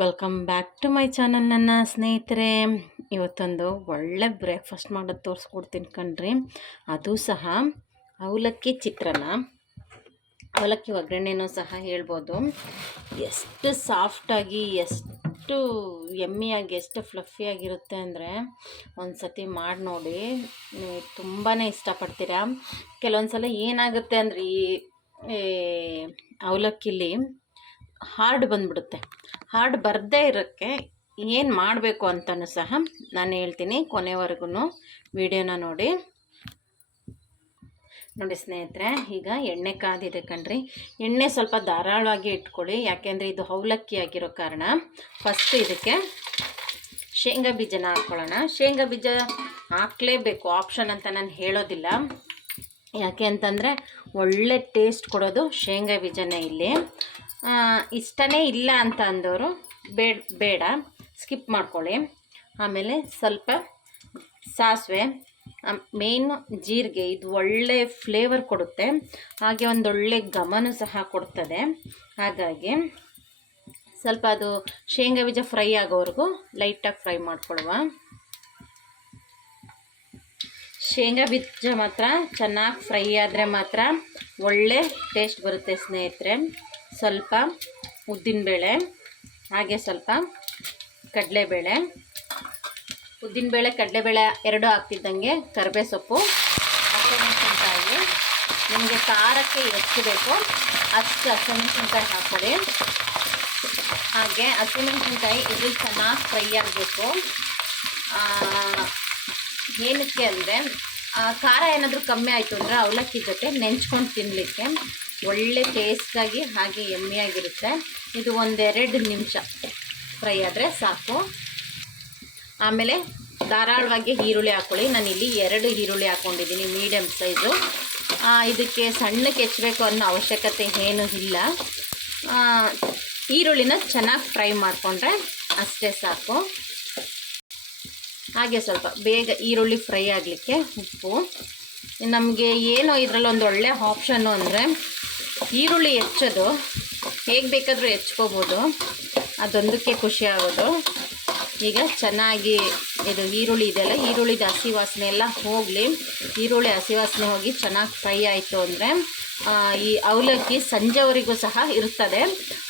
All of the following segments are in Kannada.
Welcome back to my channel ನನ್ನ ಸ್ನೇಹಿತರೆ. ಇವತ್ತೊಂದು ಒಳ್ಳೆ ಬ್ರೇಕ್ಫಾಸ್ಟ್ ಮಾಡೋದು ತೋರಿಸ್ಕೊಡ್ತೀನಿ ಕಣ್ರಿ. ಅದು ಸಹ ಅವಲಕ್ಕಿ ಚಿತ್ರಾನ್ನ, ಅವಲಕ್ಕಿ ಒಗ್ಗರಣೆನೂ ಸಹ ಹೇಳ್ಬೋದು. ಎಷ್ಟು ಸಾಫ್ಟಾಗಿ, ಎಷ್ಟು ಯಮ್ಮಿಯಾಗಿ, ಎಷ್ಟು ಫ್ಲಫಿಯಾಗಿರುತ್ತೆ ಅಂದರೆ ಒಂದು ಸತಿ ಮಾಡಿ ನೋಡಿ, ನೀವು ತುಂಬಾ ಇಷ್ಟಪಡ್ತೀರಾ. ಕೆಲವೊಂದು ಸಲ ಏನಾಗುತ್ತೆ ಅಂದರೆ ಈ ಅವಲಕ್ಕಿಲಿ ಹಾರ್ಡ್ ಬಂದ್ಬಿಡುತ್ತೆ. ಹಾರ್ಡ್ ಬರದೇ ಇರೋಕ್ಕೆ ಏನು ಮಾಡಬೇಕು ಅಂತಲೂ ಸಹ ನಾನು ಹೇಳ್ತೀನಿ. ಕೊನೆವರೆಗೂ ವಿಡಿಯೋನ ನೋಡಿ ಸ್ನೇಹಿತರೆ. ಈಗ ಎಣ್ಣೆ ಕಾದಿದೆ ಕಣ್ರಿ. ಎಣ್ಣೆ ಸ್ವಲ್ಪ ಧಾರಾಳವಾಗಿ ಇಟ್ಕೊಳ್ಳಿ, ಯಾಕೆಂದರೆ ಇದು ಅವಲಕ್ಕಿ ಆಗಿರೋ ಕಾರಣ. ಫಸ್ಟ್ ಇದಕ್ಕೆ ಶೇಂಗಾ ಬೀಜನ ಹಾಕ್ಕೊಳ್ಳೋಣ. ಶೇಂಗಾ ಬೀಜ ಹಾಕಲೇಬೇಕು, ಆಪ್ಷನ್ ಅಂತ ನಾನು ಹೇಳೋದಿಲ್ಲ. ಯಾಕೆ ಅಂತಂದರೆ ಒಳ್ಳೆ ಟೇಸ್ಟ್ ಕೊಡೋದು ಶೇಂಗಾ ಬೀಜನೇ ಇಲ್ಲಿ. ಇಷ್ಟನೇ ಇಲ್ಲ ಅಂತ ಅಂದವರು ಬೇಡ, ಸ್ಕಿಪ್ ಮಾಡ್ಕೊಳ್ಳಿ. ಆಮೇಲೆ ಸ್ವಲ್ಪ ಸಾಸಿವೆ, ಮೇಯ್ನು ಜೀರಿಗೆ. ಇದು ಒಳ್ಳೆ ಫ್ಲೇವರ್ ಕೊಡುತ್ತೆ, ಹಾಗೆ ಒಂದೊಳ್ಳೆ ಘಮನೂ ಸಹ ಕೊಡ್ತದೆ. ಹಾಗಾಗಿ ಸ್ವಲ್ಪ ಅದು ಶೇಂಗಾ ಬೀಜ ಫ್ರೈ ಆಗೋವರೆಗೂ ಲೈಟಾಗಿ ಫ್ರೈ ಮಾಡ್ಕೊಳ್ಳುವ. ಶೇಂಗಾ ಬೀಜ ಮಾತ್ರ ಚೆನ್ನಾಗಿ ಫ್ರೈ ಆದರೆ ಮಾತ್ರ ಒಳ್ಳೆ ಟೇಸ್ಟ್ ಬರುತ್ತೆ ಸ್ನೇಹಿತರೆ. ಸ್ವಲ್ಪ ಉದ್ದಿನಬೇಳೆ, ಹಾಗೆ ಸ್ವಲ್ಪ ಕಡಲೆಬೇಳೆ. ಉದ್ದಿನಬೇಳೆ ಕಡಲೆಬೇಳೆ ಎರಡೂ ಹಾಕ್ತಿದ್ದಂಗೆ ಕರಿಬೇವು ಸೊಪ್ಪು, ಹಸಿಮೆಣಸಿನ್ಕಾಯಿ. ನಿಮಗೆ ಖಾರಕ್ಕೆ ಎಷ್ಟು ಬೇಕೋ ಅಷ್ಟು ಹಸಿಮೆಣಸಿನ್ಕಾಯಿ ಹಾಕ್ಕೊಳ್ಳಿ. ಹಾಗೆ ಹಸಿಮೆಣಸಿನ್ಕಾಯಿ ಇದು ಚೆನ್ನಾಗಿ ಫ್ರೈ ಆಗಬೇಕು. ಏನಕ್ಕೆ ಅಂದರೆ ಖಾರ ಏನಾದರೂ ಕಮ್ಮಿ ಆಯಿತು ಅಂದರೆ ಅವಲಕ್ಕಿ ಜೊತೆ ನೆಂಚ್ಕೊಂಡು ತಿನ್ನಲಿಕ್ಕೆ ಒಳ್ಳೆ ಟೇಸ್ಟಾಗಿ ಹಾಗೆ ಯಮ್ಮಿಯಾಗಿರುತ್ತೆ. ಇದು 1-2 ನಿಮಿಷ ಫ್ರೈ ಆದರೆ ಸಾಕು. ಆಮೇಲೆ ಧಾರಾಳವಾಗಿ ಈರುಳ್ಳಿ ಹಾಕ್ಕೊಳ್ಳಿ. ನಾನಿಲ್ಲಿ 2 ಈರುಳ್ಳಿ ಹಾಕ್ಕೊಂಡಿದ್ದೀನಿ, ಮೀಡಿಯಮ್ ಸೈಜು. ಇದಕ್ಕೆ ಸಣ್ಣಕ್ಕೆ ಹೆಚ್ಚಬೇಕು ಅನ್ನೋ ಅವಶ್ಯಕತೆ ಏನೂ ಇಲ್ಲ. ಈರುಳ್ಳಿನ ಚೆನ್ನಾಗಿ ಫ್ರೈ ಮಾಡಿಕೊಂಡ್ರೆ ಅಷ್ಟೇ ಸಾಕು. ಹಾಗೆ ಸ್ವಲ್ಪ ಬೇಗ ಈರುಳ್ಳಿ ಫ್ರೈ ಆಗಲಿಕ್ಕೆ ಉಪ್ಪು. ನಮಗೆ ಏನೋ ಇದರಲ್ಲಿ ಒಂದು ಒಳ್ಳೆ ಆಪ್ಷನ್ನು ಅಂದರೆ ಈರುಳ್ಳಿ ಹೆಚ್ಚೋದು, ಹೇಗೆ ಬೇಕಾದರೂ ಹೆಚ್ಕೋಬೋದು, ಅದೊಂದಕ್ಕೆ ಖುಷಿ ಆಗೋದು. ಈಗ ಚೆನ್ನಾಗಿ ಇದು ಈರುಳ್ಳಿ ಇದೆಯಲ್ಲ, ಈರುಳ್ಳಿದ ಹಸಿ ವಾಸನೆ ಎಲ್ಲ ಹೋಗಲಿ. ಈರುಳ್ಳಿ ಹಸಿ ವಾಸನೆ ಹೋಗಿ ಚೆನ್ನಾಗಿ ಫ್ರೈ ಆಯಿತು ಅಂದರೆ ಈ ಅವಲಕ್ಕಿ ಸಂಜೆವರೆಗೂ ಸಹ ಇರುತ್ತದೆ.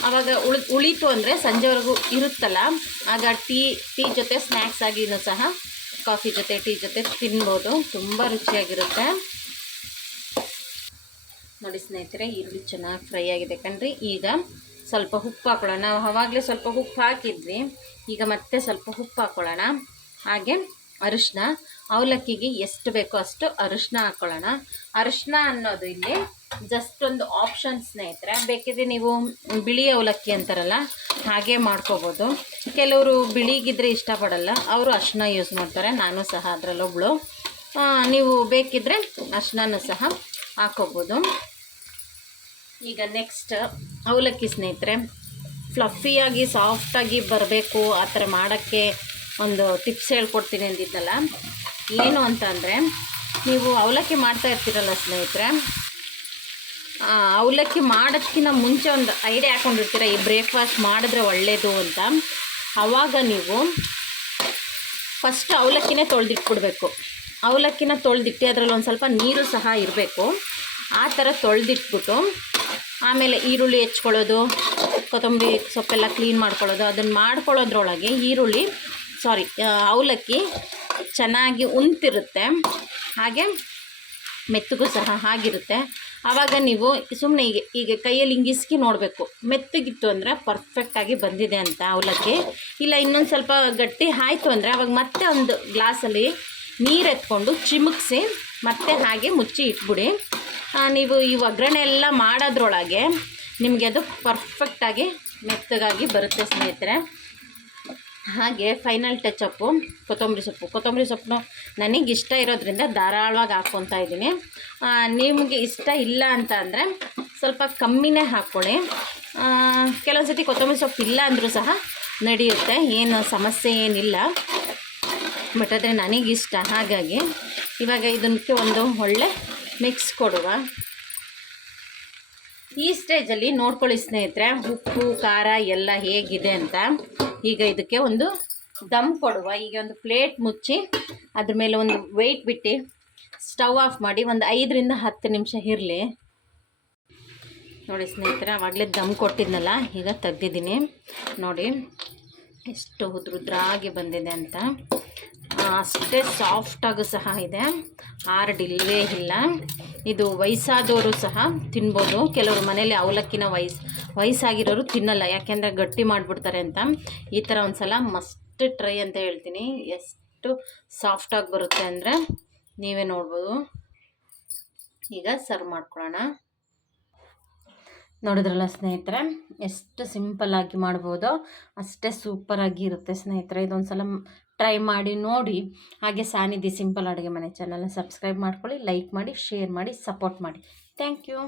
ಆವಾಗ ಉಳಿತು ಅಂದರೆ ಸಂಜೆವರೆಗೂ ಇರುತ್ತಲ್ಲ, ಆಗ ಟೀ ಜೊತೆ ಸ್ನ್ಯಾಕ್ಸ್ ಆಗಿಯೂ ಸಹ, ಕಾಫಿ ಜೊತೆ ಟೀ ಜೊತೆ ತಿನ್ಬೋದು. ತುಂಬ ರುಚಿಯಾಗಿರುತ್ತೆ ನೋಡಿ ಸ್ನೇಹಿತರೆ. ಈರುಳ್ಳಿ ಚೆನ್ನಾಗಿ ಫ್ರೈ ಆಗಿದೆ ಕಣ್ರಿ. ಈಗ ಸ್ವಲ್ಪ ಉಪ್ಪು ಹಾಕೊಳ್ಳೋಣ. ನಾವು ಆವಾಗಲೇ ಸ್ವಲ್ಪ ಉಪ್ಪು ಹಾಕಿದ್ವಿ, ಈಗ ಮತ್ತೆ ಸ್ವಲ್ಪ ಉಪ್ಪು ಹಾಕ್ಕೊಳ್ಳೋಣ. ಹಾಗೆ ಅರಿಶಿನ, ಅವಲಕ್ಕಿಗೆ ಎಷ್ಟು ಬೇಕೋ ಅಷ್ಟು ಅರಿಶಿನ ಹಾಕ್ಕೊಳ್ಳೋಣ. ಅರಿಶಿನ ಅನ್ನೋದು ಇಲ್ಲಿ ಜಸ್ಟ್ ಒಂದು ಆಪ್ಷನ್ ಸ್ನೇಹಿತರೆ. ಬೇಕಿದ್ರೆ ನೀವು ಬಿಳಿ ಅವಲಕ್ಕಿ ಅಂತಾರಲ್ಲ ಹಾಗೆ ಮಾಡ್ಕೋಬೋದು. ಕೆಲವರು ಬಿಳಿಗಿದ್ರೆ ಇಷ್ಟಪಡಲ್ಲ, ಅವರು ಅರಿಶಿನ ಯೂಸ್ ಮಾಡ್ತಾರೆ. ನಾನು ಸಹ ಅದರಲ್ಲೊಬ್ಳು. ನೀವು ಬೇಕಿದ್ದರೆ ಅರಿಶಿನನೂ ಸಹ ಹಾಕೋಬೋದು. ಈಗ ನೆಕ್ಸ್ಟ್ ಅವಲಕ್ಕಿ ಸ್ನೇಹಿತರೆ, ಫ್ಲಫಿಯಾಗಿ ಸಾಫ್ಟಾಗಿ ಬರಬೇಕು, ಆ ಥರ ಮಾಡೋಕ್ಕೆ ಒಂದು ಟಿಪ್ಸ್ ಹೇಳ್ಕೊಡ್ತೀನಿ ಅಂದಿದ್ದಲ್ಲ. ಏನು ಅಂತ ಅಂದರೆ, ನೀವು ಅವಲಕ್ಕಿ ಮಾಡ್ತಾ ಇರ್ತೀರಲ್ಲ ಸ್ನೇಹಿತರೆ, ಅವಲಕ್ಕಿ ಮಾಡೋದಕ್ಕಿಂತ ಮುಂಚೆ ಒಂದು ಐಡಿಯಾ ಹಾಕ್ಕೊಂಡಿರ್ತೀರ, ಈ ಬ್ರೇಕ್ಫಾಸ್ಟ್ ಮಾಡಿದ್ರೆ ಒಳ್ಳೆಯದು ಅಂತ. ಆವಾಗ ನೀವು ಫಸ್ಟ್ ಅವಲಕ್ಕಿನೇ ತೊಳೆದಿಟ್ಬಿಡ್ಬೇಕು. ಅವಲಕ್ಕಿನ ತೊಳೆದಿಟ್ಟು ಅದರಲ್ಲಿ ಒಂದು ಸ್ವಲ್ಪ ನೀರು ಸಹ ಇರಬೇಕು. ಆ ಥರ ತೊಳೆದಿಟ್ಬಿಟ್ಟು ಆಮೇಲೆ ಈರುಳ್ಳಿ ಹೆಚ್ಕೊಳ್ಳೋದು, ಕೊತ್ತಂಬರಿ ಸೊಪ್ಪೆಲ್ಲ ಕ್ಲೀನ್ ಮಾಡ್ಕೊಳ್ಳೋದು, ಅದನ್ನು ಮಾಡ್ಕೊಳ್ಳೋದ್ರೊಳಗೆ ಅವಲಕ್ಕಿ ಚೆನ್ನಾಗಿ ಉಂತಿರುತ್ತೆ, ಹಾಗೆ ಮೆತ್ತಗೂ ಸಹ ಆಗಿರುತ್ತೆ. ಆವಾಗ ನೀವು ಸುಮ್ಮನೆ ಈಗ ಕೈಯಲ್ಲಿ ಹಿಂಗಿಸ್ಕಿ ನೋಡಬೇಕು, ಮೆತ್ತಗಿತ್ತು ಅಂದರೆ ಪರ್ಫೆಕ್ಟಾಗಿ ಬಂದಿದೆ ಅಂತ ಅವಲಕ್ಕಿ. ಇಲ್ಲ ಇನ್ನೊಂದು ಸ್ವಲ್ಪ ಗಟ್ಟಿ ಆಯಿತು ಅಂದರೆ ಆವಾಗ ಮತ್ತೆ ಒಂದು ಗ್ಲಾಸಲ್ಲಿ ನೀರು ಎತ್ಕೊಂಡು ಚಿಮುಕ್ಸಿ ಮತ್ತೆ ಹಾಗೆ ಮುಚ್ಚಿ ಇಟ್ಬಿಡಿ. ನೀವು ಈ ಒಗ್ಗರಣೆ ಎಲ್ಲ ಮಾಡೋದ್ರೊಳಗೆ ನಿಮಗೆ ಅದು ಪರ್ಫೆಕ್ಟಾಗಿ ಮೆತ್ತಗಾಗಿ ಬರುತ್ತೆ ಸ್ನೇಹಿತರೆ. ಹಾಗೆ ಫೈನಲ್ ಟಚಪ್ಪು ಕೊತ್ತಂಬರಿ ಸೊಪ್ಪು ನನಗೆ ಇಷ್ಟ ಇರೋದ್ರಿಂದ ಧಾರಾಳವಾಗಿ ಹಾಕ್ಕೊತಾ ಇದ್ದೀನಿ. ನಿಮಗೆ ಇಷ್ಟ ಇಲ್ಲ ಅಂತ ಅಂದರೆ ಸ್ವಲ್ಪ ಕಮ್ಮಿನೇ ಹಾಕ್ಕೊಳ್ಳಿ. ಕೆಲವೊಂದು ಸತಿ ಕೊತ್ತಂಬರಿ ಸೊಪ್ಪು ಇಲ್ಲ ಅಂದರೂ ಸಹ ನಡೆಯುತ್ತೆ, ಏನು ಸಮಸ್ಯೆ ಏನಿಲ್ಲ. ಬಟ್ ಆದರೆ ನನಗಿಷ್ಟ, ಹಾಗಾಗಿ ಇವಾಗ ಇದಕ್ಕೆ ಒಂದು ಒಳ್ಳೆ ಮಿಕ್ಸ್ ಕೊಡುವ. ಈ ಸ್ಟೇಜಲ್ಲಿ ನೋಡ್ಕೊಳ್ಳಿ ಸ್ನೇಹಿತರೆ, ಉಪ್ಪು ಖಾರ ಎಲ್ಲ ಹೇಗಿದೆ ಅಂತ. ಈಗ ಇದಕ್ಕೆ ಒಂದು ದಮ್ ಕೊಡುವ. ಈಗ ಒಂದು ಪ್ಲೇಟ್ ಮುಚ್ಚಿ ಅದ್ರ ಮೇಲೆ ಒಂದು ವೆಯ್ಟ್ ಬಿಟ್ಟು ಸ್ಟವ್ ಆಫ್ ಮಾಡಿ ಒಂದು 5 ರಿಂದ 10 ನಿಮಿಷ ಇರಲಿ. ನೋಡಿ ಸ್ನೇಹಿತರೆ, ಆವಾಗಲೇ ದಮ್ ಕೊಟ್ಟಿದ್ನಲ್ಲ, ಈಗ ತೆಗ್ದಿದ್ದೀನಿ. ನೋಡಿ ಎಷ್ಟು ಉದ್ರುದ್ರಾಗಿ ಬಂದಿದೆ ಅಂತ. ಅಷ್ಟೇ ಸಾಫ್ಟಾಗೂ ಸಹ ಇದೆ, ಹಾರ್ಡಿಲ್ವೇ ಇಲ್ಲ. ಇದು ವಯಸ್ಸಾದವರು ಸಹ ತಿನ್ಬೋದು. ಕೆಲವರು ಮನೇಲಿ ಅವಲಕ್ಕಿನ ವಯಸ್ಸಾಗಿರೋರು ತಿನ್ನಲ್ಲ, ಯಾಕೆಂದರೆ ಗಟ್ಟಿ ಮಾಡಿಬಿಡ್ತಾರೆ ಅಂತ. ಈ ಥರ ಒಂದು ಸಲ ಮಸ್ಟ್ ಟ್ರೈ ಅಂತ ಹೇಳ್ತೀನಿ. ಎಷ್ಟು ಸಾಫ್ಟಾಗಿ ಬರುತ್ತೆ ಅಂದರೆ ನೀವೇ ನೋಡ್ಬೋದು. ಈಗ ಸರ್ವ್ ಮಾಡ್ಕೊಳ್ಳೋಣ. ನೋಡಿದ್ರಲ್ಲ ಸ್ನೇಹಿತರೆ, ಎಷ್ಟು ಸಿಂಪಲ್ಲಾಗಿ ಮಾಡ್ಬೋದು, ಅಷ್ಟೇ ಸೂಪರಾಗಿ ಇರುತ್ತೆ ಸ್ನೇಹಿತರೆ. ಇದೊಂದು ಸಲ ಟ್ರೈ ಮಾಡಿ ನೋಡಿ. ಹಾಗೆ ಸಾನಿಧ್ಯ್ ಸಿಂಪಲ್ ಅಡುಗೆ ಮನೆ ಚಾನಲ್ನ ಸಬ್ಸ್ಕ್ರೈಬ್ ಮಾಡ್ಕೊಳ್ಳಿ, ಲೈಕ್ ಮಾಡಿ, ಶೇರ್ ಮಾಡಿ, ಸಪೋರ್ಟ್ ಮಾಡಿ. Thank you.